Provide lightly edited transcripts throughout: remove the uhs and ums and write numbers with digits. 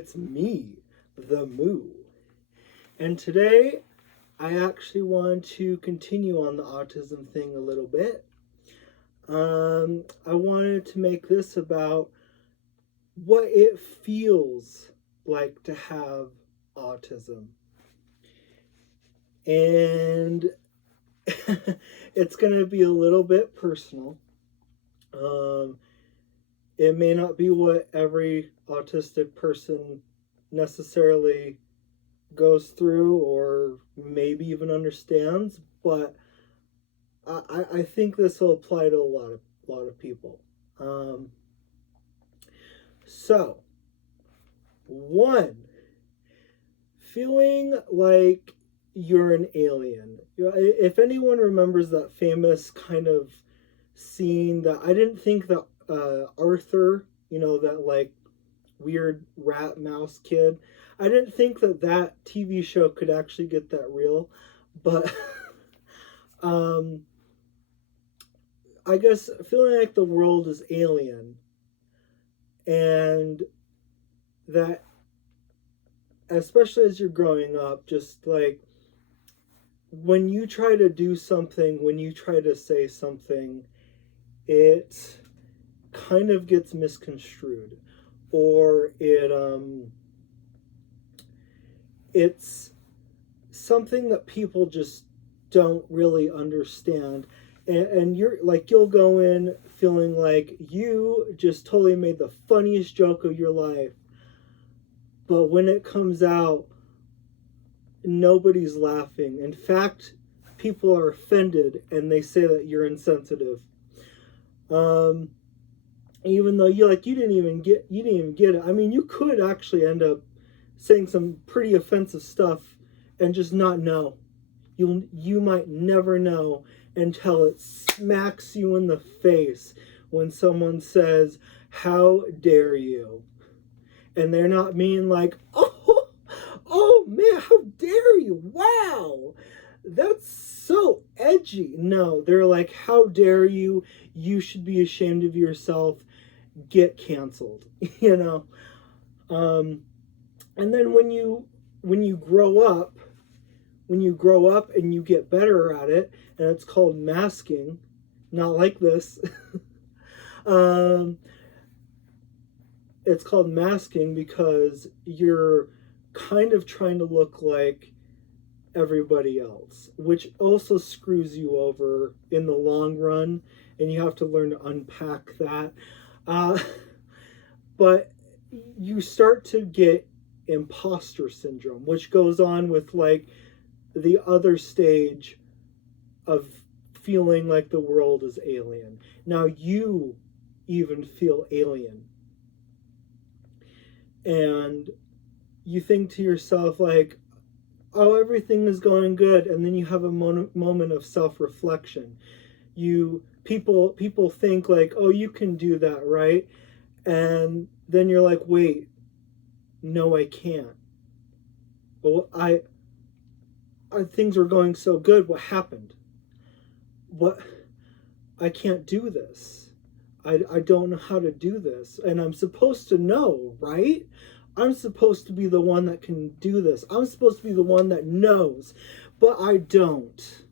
it's me, the Moo. And today I actually want to continue on the autism thing a little bit. I wanted to make this about what it feels like to have autism. And it's going to be a little bit personal. Um, it may not be what every autistic person necessarily goes through or maybe even understands, but I think this will apply to a lot of people. Um, so, one, feeling like you're an alien. If anyone remembers that famous kind of scene that I didn't think that Arthur, that like weird rat mouse kid, I didn't think that TV show could actually get that real, but um, I guess feeling like the world is alien and that, especially as you're growing up, just like when you try to do something, when you try to say something, it kind of gets misconstrued, or it's something that people just don't really understand. And you're like, you'll go in feeling like you just totally made the funniest joke of your life, but when it comes out, nobody's laughing. In fact, people are offended and they say that you're insensitive. Um, Even though you didn't even get it. I mean, you could actually end up saying some pretty offensive stuff and just not know. You might never know until it smacks you in the face when someone says, "How dare you?" And they're not mean like, oh man, how dare you? Wow, that's so edgy. No, they're like, how dare you? You should be ashamed of yourself. Get canceled. you know. And then when you grow up and you get better at it, and it's called masking, not like this. um, it's called masking because you're kind of trying to look like everybody else, which also screws you over in the long run, and you have to learn to unpack that. Uh, but you start to get imposter syndrome, which goes on with like the other stage of feeling like the world is alien. Now you even feel alien. And you think to yourself like, oh, everything is going good, and then you have a moment of self-reflection. People think like, oh, you can do that, right? And then you're like, wait, no, I can't. Well, things were going so good. What happened? What? I can't do this. I don't know how to do this. And I'm supposed to know, right? I'm supposed to be the one that can do this. I'm supposed to be the one that knows, but I don't.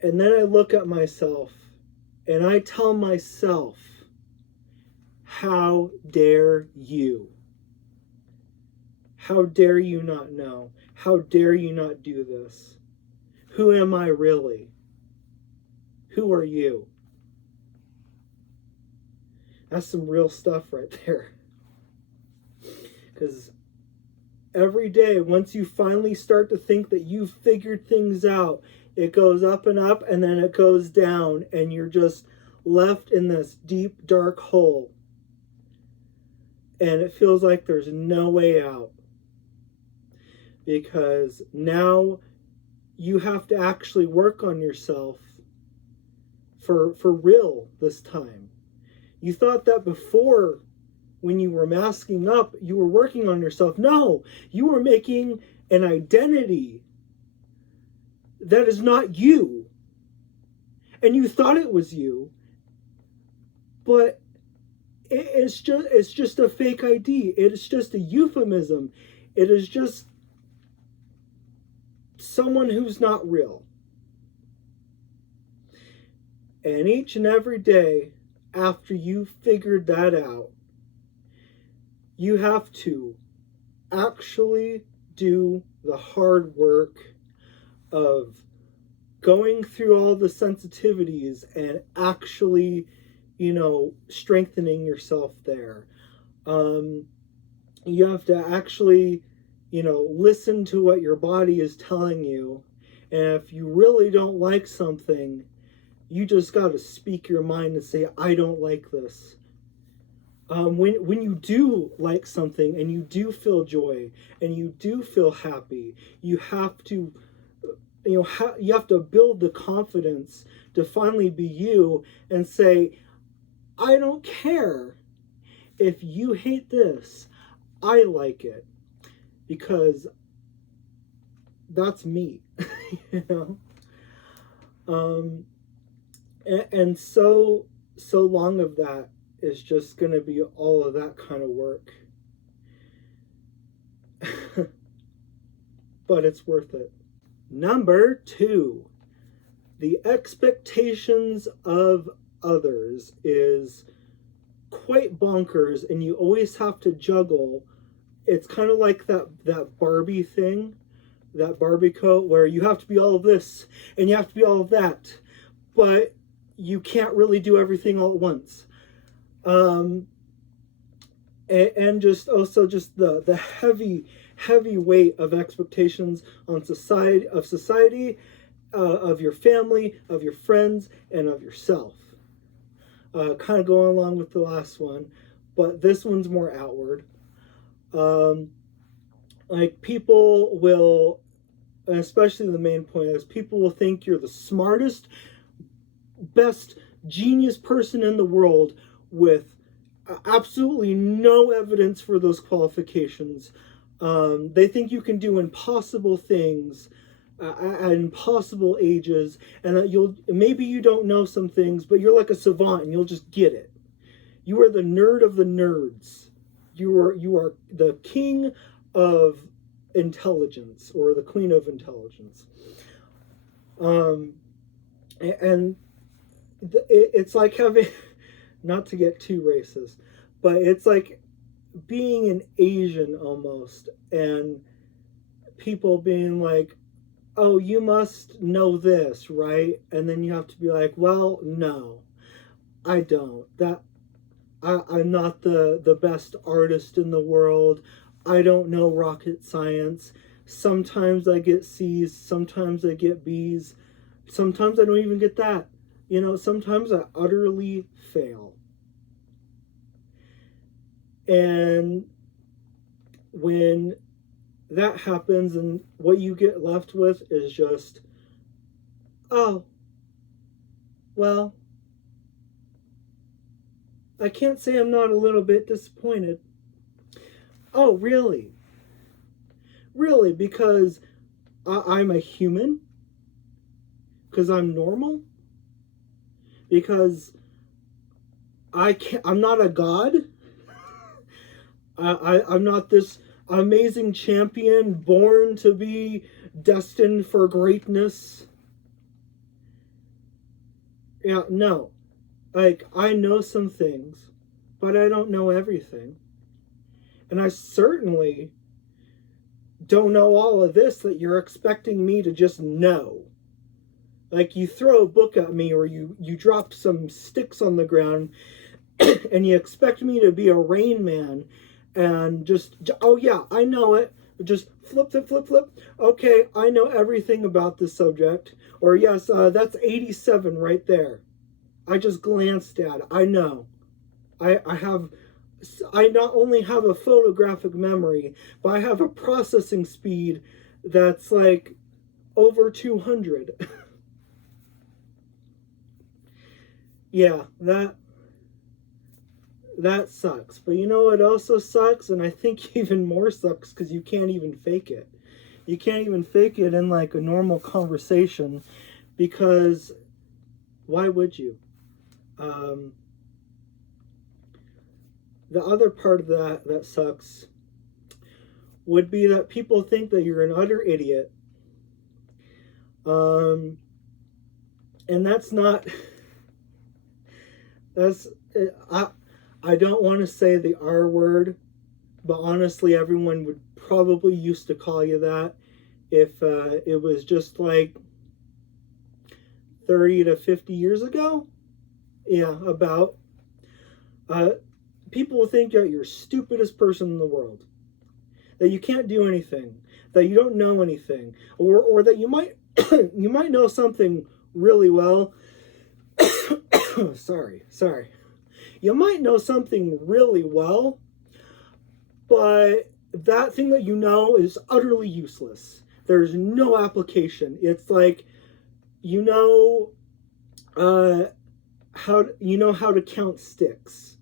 And then I look at myself and I tell myself, how dare you? How dare you not know? How dare you not do this? Who am I really? Who are you? That's some real stuff right there. Because every day, once you finally start to think that you've figured things out, it goes up, and then it goes down, and you're just left in this deep, dark hole. And it feels like there's no way out. Because now you have to actually work on yourself for real this time. You thought that before, when you were masking up, you were working on yourself. No, you were making an identity that is not you. And you thought it was you, but it's just a fake ID. It is just a euphemism. It is just someone who's not real. And each and every day after you figured that out, you have to actually do the hard work of going through all the sensitivities and actually, strengthening yourself there. You have to actually, listen to what your body is telling you. And if you really don't like something, you just got to speak your mind and say, I don't like this. When you do like something and you do feel joy and you do feel happy, you have to, you have to build the confidence to finally be you and say, I don't care if you hate this. I like it because that's me, And so long of that is just going to be all of that kind of work. But it's worth it. Number 2, the expectations of others is quite bonkers, and you always have to juggle. It's kind of like that Barbie thing, that Barbie coat, where you have to be all of this and you have to be all of that, but you can't really do everything all at once. And just also just the heavy weight of expectations on society, of your family, of your friends, and of yourself. Kind of going along with the last one, but this one's more outward. Like people will, and especially the main point is, people will think you're the smartest, best genius person in the world with absolutely no evidence for those qualifications. They think you can do impossible things at impossible ages, and that maybe you don't know some things, but you're like a savant and you'll just get it. You are the nerd of the nerds. You are the king of intelligence, or the queen of intelligence. And it's like having, not to get too racist, but it's like being an Asian almost, and people being like, oh, you must know this, right? And then you have to be like, well, no, I don't. I'm not the best artist in the world. I don't know rocket science. Sometimes I get C's, sometimes I get B's, sometimes I don't even get that. Sometimes I utterly fail. And when that happens, and what you get left with is just, oh, well, I can't say I'm not a little bit disappointed. Oh, really? Really? Because I'm a human? Because I'm normal? Because I'm not a god? I'm not this amazing champion born to be destined for greatness. Yeah, no. Like, I know some things, but I don't know everything. And I certainly don't know all of this that you're expecting me to just know. Like, you throw a book at me, or you drop some sticks on the ground, and you expect me to be a Rain Man and just, oh yeah, I know it. Just flip. Okay, I know everything about this subject. Or yes, that's 87 right there. I just glanced at it. I know. I not only have a photographic memory, but I have a processing speed that's like over 200. Yeah, that sucks. But you know what also sucks? And I think even more sucks because you can't even fake it. You can't even fake it in like a normal conversation, because why would you? the other part of that sucks would be that people think that you're an utter idiot. And that's not, that's, I don't want to say the R word, but honestly, everyone would probably used to call you that if it was just like 30 to 50 years ago. Yeah, about. People will think that you're stupidest person in the world, that you can't do anything, that you don't know anything, or that you might you might know something really well. sorry. You might know something really well, but that thing that you know is utterly useless. There's no application. It's like you know how to count sticks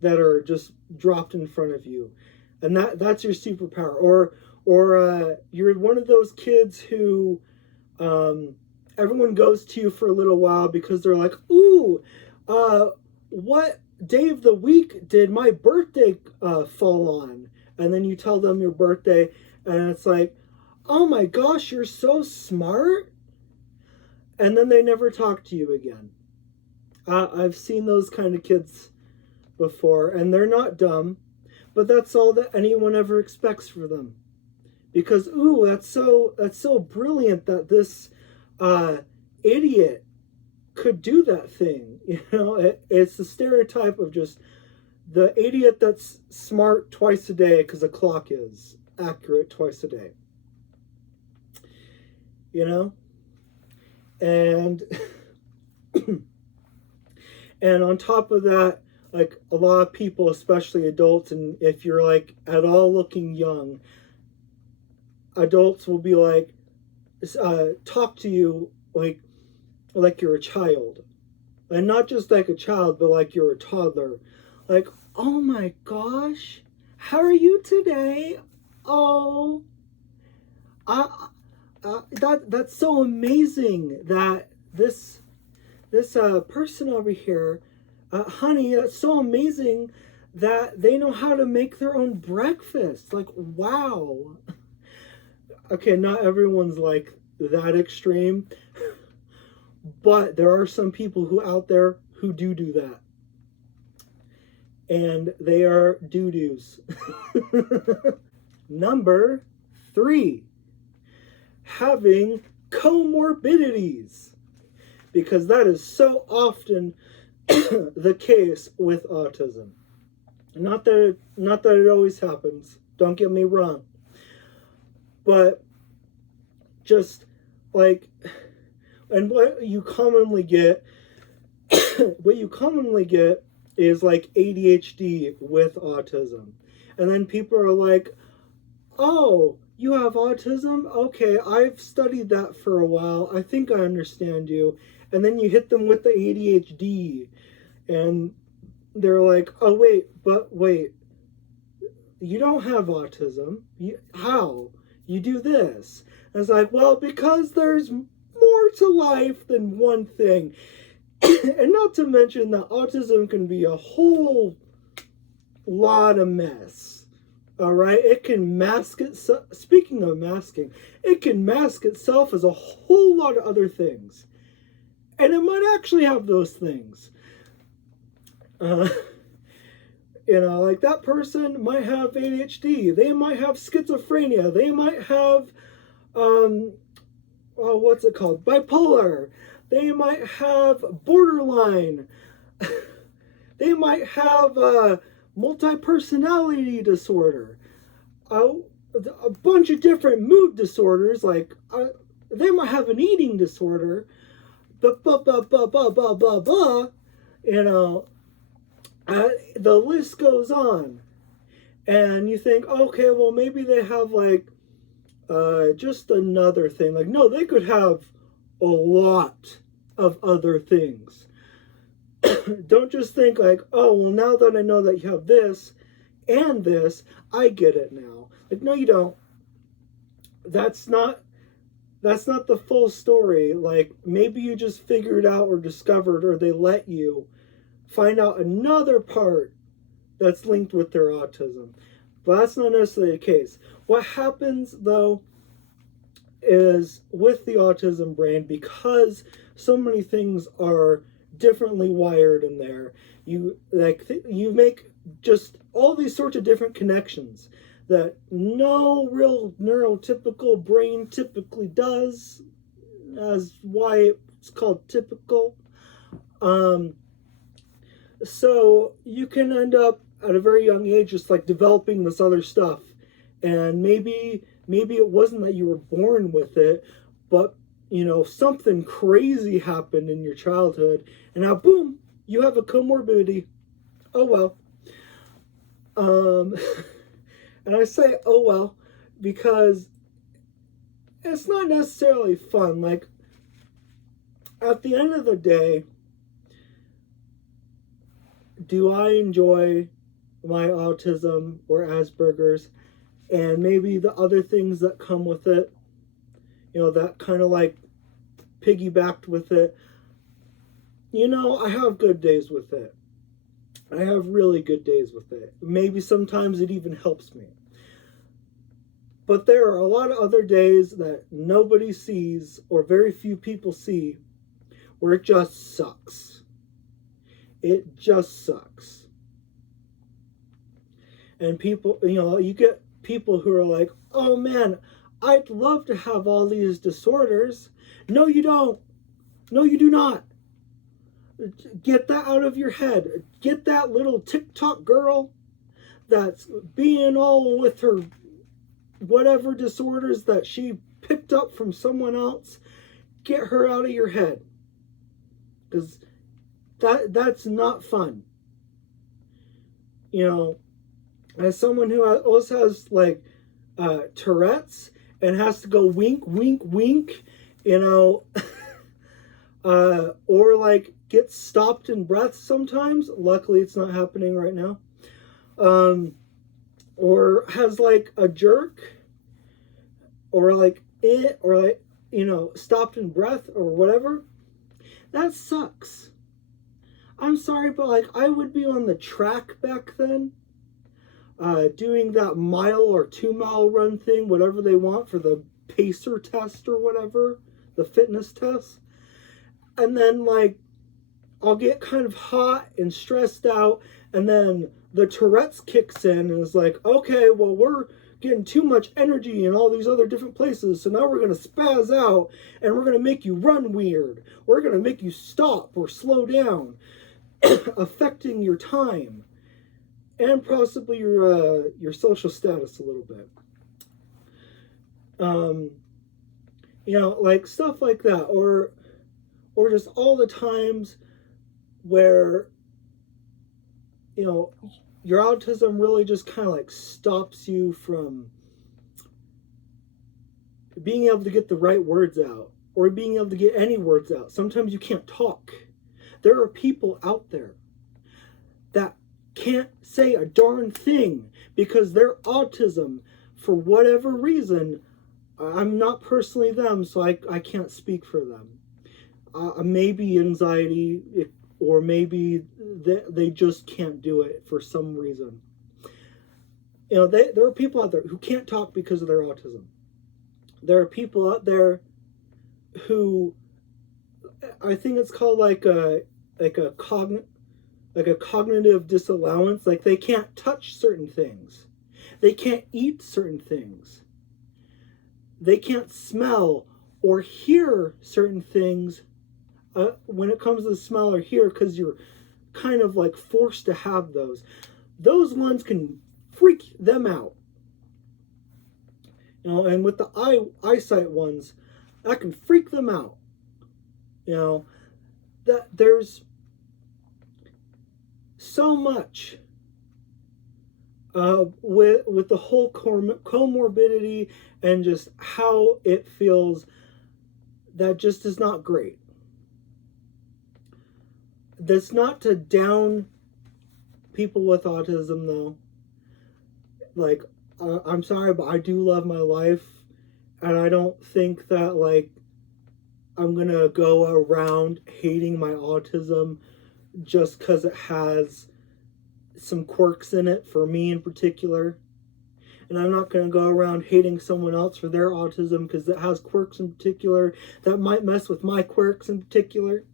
that are just dropped in front of you, and that's your superpower. Or you're one of those kids who everyone goes to for a little while because they're like, ooh, what day of the week did my birthday fall on? And then you tell them your birthday, and it's like, oh my gosh, you're so smart. And then they never talk to you again. I've seen those kind of kids before, and they're not dumb, but that's all that anyone ever expects for them. Because, ooh, that's so brilliant that this idiot could do that thing. You know, it's the stereotype of just the idiot that's smart twice a day because the clock is accurate twice a day. You know? And and on top of that, like a lot of people, especially adults, and if you're like at all looking young, adults will be like, talk to you like you're a child. And not just like a child, but like you're a toddler. Like, oh my gosh, how are you today? Oh, that's so amazing that this person over here, honey, that's so amazing that they know how to make their own breakfast. Like, wow. Okay, not everyone's like that extreme, but there are some people who out there who do that. And they are doo-doos. Number 3, having comorbidities. Because that is so often the case with autism. Not that it always happens, don't get me wrong. But just like, and what you commonly get is like ADHD with autism. And then people are like, oh, you have autism? Okay, I've studied that for a while. I think I understand you. And then you hit them with the ADHD. And they're like, oh, wait, you don't have autism. How? You do this. And it's like, well, because there's more to life than one thing. And not to mention that autism can be a whole lot of mess. All right? It can mask itself. Speaking of masking, it can mask itself as a whole lot of other things. And it might actually have those things. You know, like that person might have ADHD. They might have schizophrenia. They might have, what's it called? Bipolar. They might have borderline. They might have multi-personality disorder. A bunch of different mood disorders. Like, they might have an eating disorder. You know, the list goes on. And you think, okay, well, maybe they have like just another thing. Like, no, they could have a lot of other things. Don't just think like, oh, well, now that I know that you have this and this, I get it now. Like, no, you don't. That's not the full story. Like, maybe you just figured out or discovered, or they let you find out another part that's linked with their autism. But that's not necessarily the case. What happens, though, is with the autism brain, because so many things are differently wired in there, you make just all these sorts of different connections that no real neurotypical brain typically does, as why it's called typical. So you can end up at a very young age just like developing this other stuff, and maybe it wasn't that you were born with it, but something crazy happened in your childhood, and now boom, you have a comorbidity. Oh well. And I say oh well because it's not necessarily fun. Like, at the end of the day, do I enjoy my autism or Asperger's and maybe the other things that come with it, that kind of like piggybacked with it? I have good days with it. I have really good days with it. Maybe sometimes it even helps me. But there are a lot of other days that nobody sees or very few people see where it just sucks. It just sucks. And people, you get people who are like, oh man, I'd love to have all these disorders. No, you don't. No, you do not. Get that out of your head. Get that little TikTok girl that's being all with her whatever disorders that she picked up from someone else. Get her out of your head. Because that's not fun. As someone who also has like Tourette's and has to go wink, wink, wink, or like gets stopped in breath sometimes. Luckily, it's not happening right now. Or has like a jerk, or like stopped in breath or whatever. That sucks. I'm sorry, but like I would be on the track back then, doing that mile or 2 mile run thing, whatever they want for the pacer test or whatever, the fitness test. And then like I'll get kind of hot and stressed out, and then the Tourette's kicks in and is like, okay, well, we're getting too much energy in all these other different places, so now we're going to spaz out and we're going to make you run weird. We're going to make you stop or slow down, affecting your time and possibly your social status a little bit. Like stuff like that, or just all the times where your autism really just kind of like stops you from being able to get the right words out, or being able to get any words out. Sometimes you can't talk. There are people out there that can't say a darn thing because their autism, for whatever reason, I'm not personally them, so I can't speak for them. Maybe anxiety, or maybe they just can't do it for some reason. There are people out there who can't talk because of their autism. There are people out there who, I think it's called like a cognitive disallowance. Like they can't touch certain things. They can't eat certain things. They can't smell or hear certain things when it comes to smell or hear, because you're kind of like forced to have those. Those ones can freak them out. And with the eyesight ones, that can freak them out. That there's so much with the whole comorbidity and just how it feels that just is not great. That's not to down people with autism, though. Like, I'm sorry, but I do love my life, and I don't think that, like, I'm gonna go around hating my autism just because it has some quirks in it for me in particular. And I'm not going to go around hating someone else for their autism because it has quirks in particular that might mess with my quirks in particular.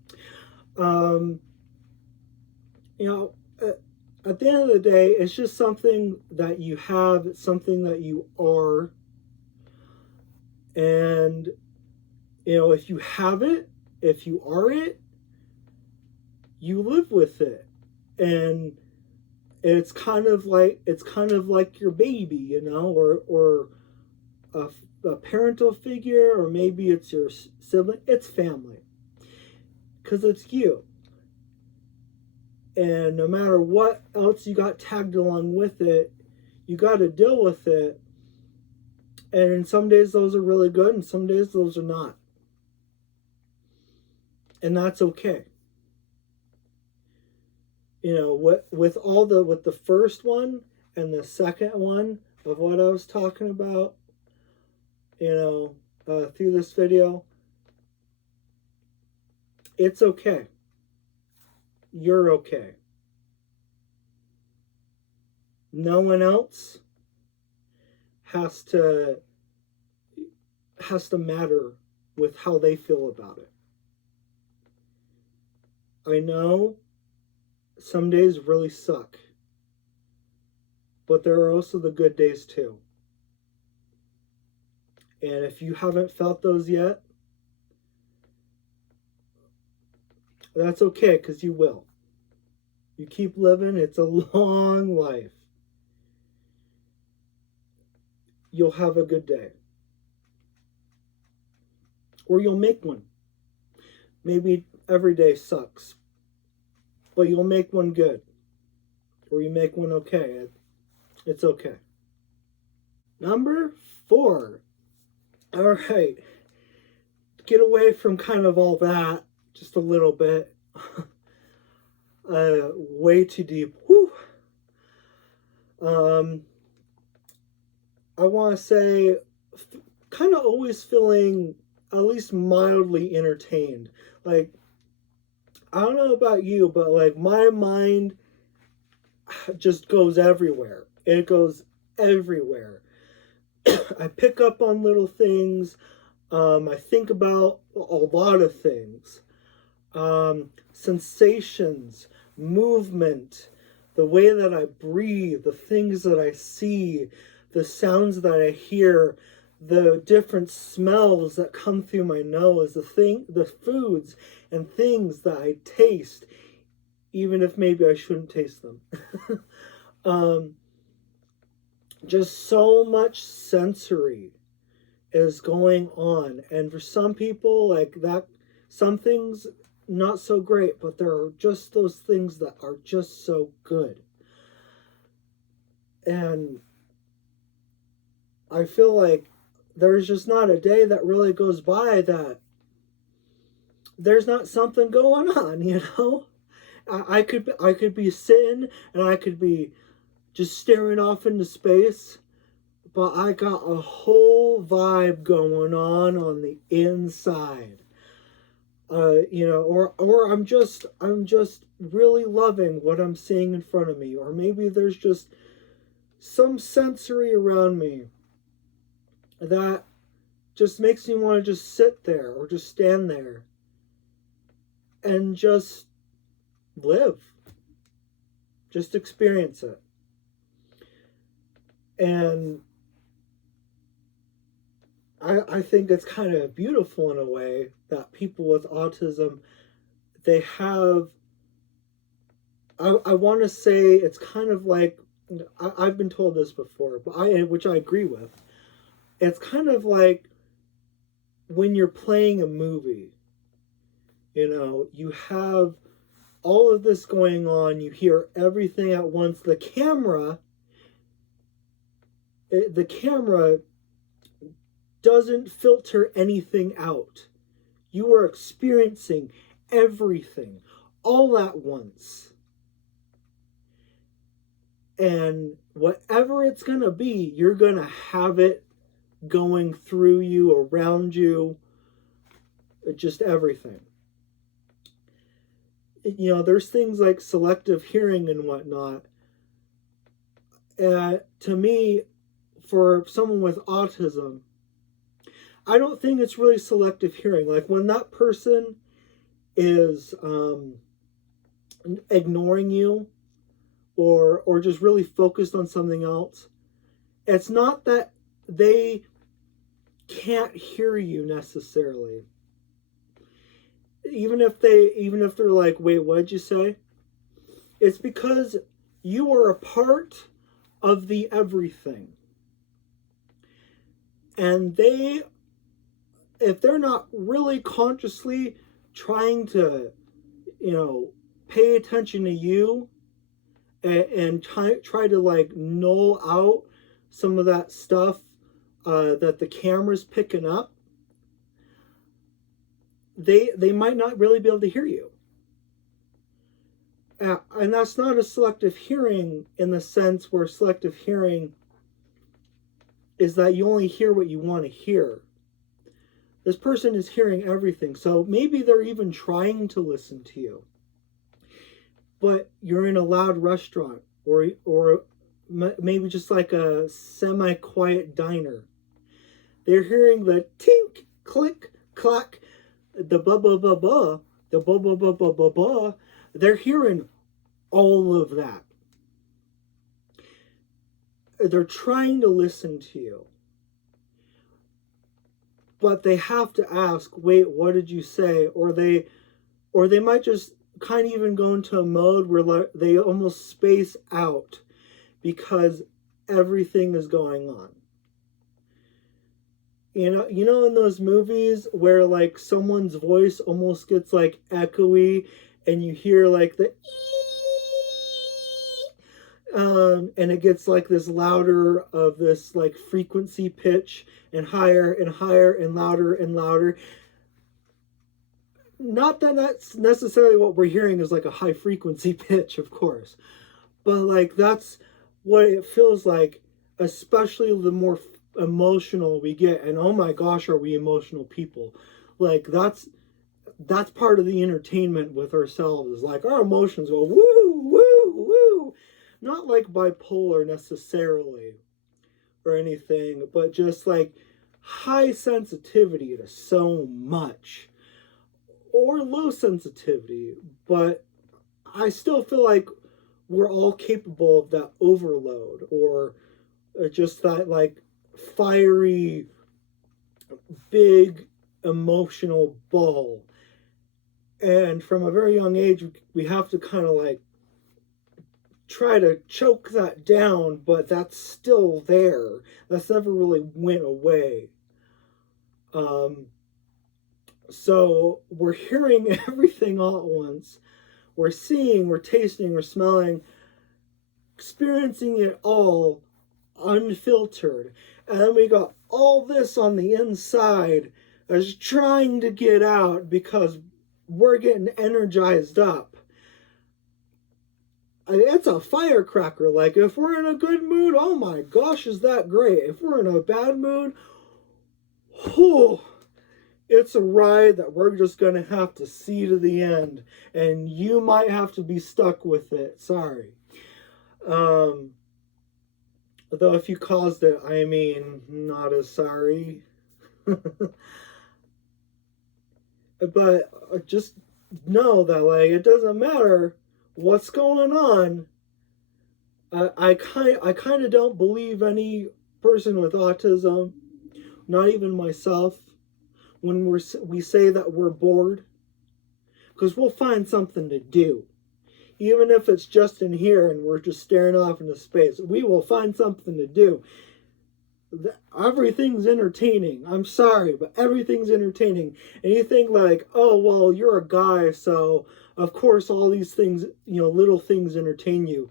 Um, you know, at the end of the day, it's just something that you have, it's something that you are. And, if you have it, if you are it, you live with it. And it's kind of like your baby, or a parental figure, or maybe it's your sibling. It's family because it's you. And no matter what else you got tagged along with it, you got to deal with it. And some days those are really good, and some days those are not. And that's okay. With the first one and the second one of what I was talking about, through this video, it's okay. You're okay. No one else has to matter with how they feel about it. I know some days really suck, but there are also the good days too. And if you haven't felt those yet, that's okay, because you will. You keep living, it's a long life. You'll have a good day. Or you'll make one. Maybe every day sucks, but you'll make one good. Or you make one okay. It's okay. Number 4. All right. Get away from kind of all that just a little bit. Way too deep. Whew. I want to say, kind of always feeling at least mildly entertained. Like, I don't know about you, but like my mind just goes everywhere. It goes everywhere. I pick up on little things. I think about a lot of things. Sensations, movement, the way that I breathe, the things that I see, the sounds that I hear, the different smells that come through my nose, the foods and things that I taste, even if maybe I shouldn't taste them. Just so much sensory is going on. And for some people, like that, some things not so great, but there are just those things that are just so good. And I feel like there's just not a day that really goes by that there's not something going on. I could be sitting and I could be just staring off into space, but I got a whole vibe going on the inside. Or I'm just really loving what I'm seeing in front of me, or maybe there's just some sensory around me that just makes me want to just sit there or just stand there and just live, just experience it. And I think it's kind of beautiful in a way that people with autism, they have, I want to say it's kind of like, I've been told this before, but which I agree with. It's kind of like when you're playing a movie, you have all of this going on, you hear everything at once. The camera doesn't filter anything out. You are experiencing everything all at once. And whatever it's going to be, you're going to have it going through you, around you, just everything. There's things like selective hearing and whatnot. To me, for someone with autism, I don't think it's really selective hearing. Like when that person is ignoring you or just really focused on something else, it's not that they can't hear you necessarily. Even if they're like, wait, what did you say? It's because you are a part of the everything. And if they're not really consciously trying to, pay attention to you and try to like null out some of that stuff that the camera's picking up, they might not really be able to hear you. And that's not a selective hearing in the sense where selective hearing is that you only hear what you want to hear. This person is hearing everything. So maybe they're even trying to listen to you. But you're in a loud restaurant or maybe just like a semi-quiet diner. They're hearing the tink, click, clack, the ba ba ba ba, the ba ba ba ba ba ba. They're hearing all of that. They're trying to listen to you. But they have to ask, wait, what did you say? Or they might just kind of even go into a mode where they almost space out because everything is going on. You know in those movies where like someone's voice almost gets like echoey and you hear like the and it gets like this louder of this like frequency pitch and higher and higher and louder. Not that that's necessarily what we're hearing is like a high frequency pitch, of course, but like that's what it feels like, especially the more emotional we get. And oh my gosh, are we emotional people? Like that's part of the entertainment with ourselves, is like our emotions go woo woo woo, not like bipolar necessarily or anything, but just like high sensitivity to so much, or low sensitivity. But I still feel like we're all capable of that overload, or just that like fiery big emotional ball. And from a very young age, we have to kind of like try to choke that down, but that's still there. That's never really went away. So we're hearing everything all at once. We're seeing, we're tasting, we're smelling, experiencing it all unfiltered. And then we got all this on the inside that's trying to get out because we're getting energized up. It's a firecracker. Like, if we're in a good mood, oh my gosh, is that great. If we're in a bad mood, whew, it's a ride that we're just going to have to see to the end. And you might have to be stuck with it. Sorry. Though if you caused it, I mean, not as sorry. But just know that, like, it doesn't matter what's going on. I kind of don't believe any person with autism, not even myself, when we say that we're bored, because we'll find something to do. Even if it's just in here and we're just staring off into space, we will find something to do. Everything's entertaining. I'm sorry, but everything's entertaining. And you think like, oh, well, you're a guy, so of course all these things, little things entertain you.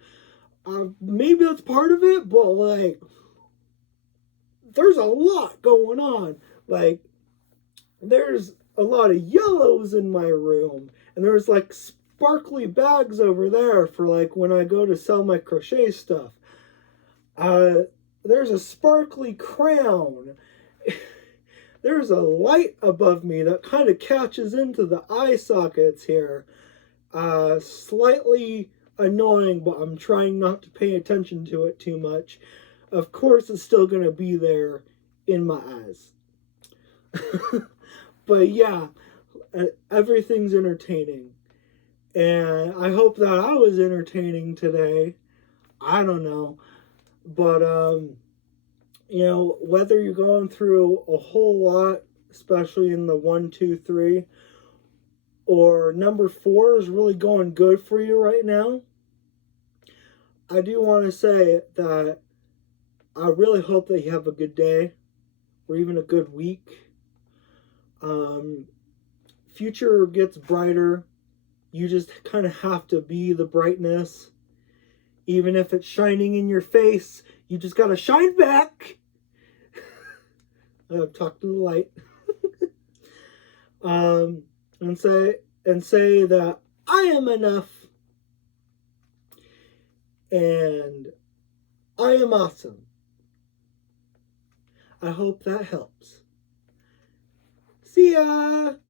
Maybe that's part of it, but like, there's a lot going on. Like, there's a lot of yellows in my room, and there's like sparkly bags over there for like when I go to sell my crochet stuff. There's a sparkly crown. There's a light above me that kind of catches into the eye sockets here. Slightly annoying, but I'm trying not to pay attention to it too much. Of course, it's still going to be there in my eyes. But yeah, everything's entertaining. And I hope that I was entertaining today. I don't know. But, whether you're going through a whole lot, especially in the 1, 2, 3, or number 4 is really going good for you right now, I do want to say that I really hope that you have a good day or even a good week. Future gets brighter. You just kind of have to be the brightness. Even if it's shining in your face, you just got to shine back. Talk to the light. And say that I am enough and I am awesome. I hope that helps. See ya!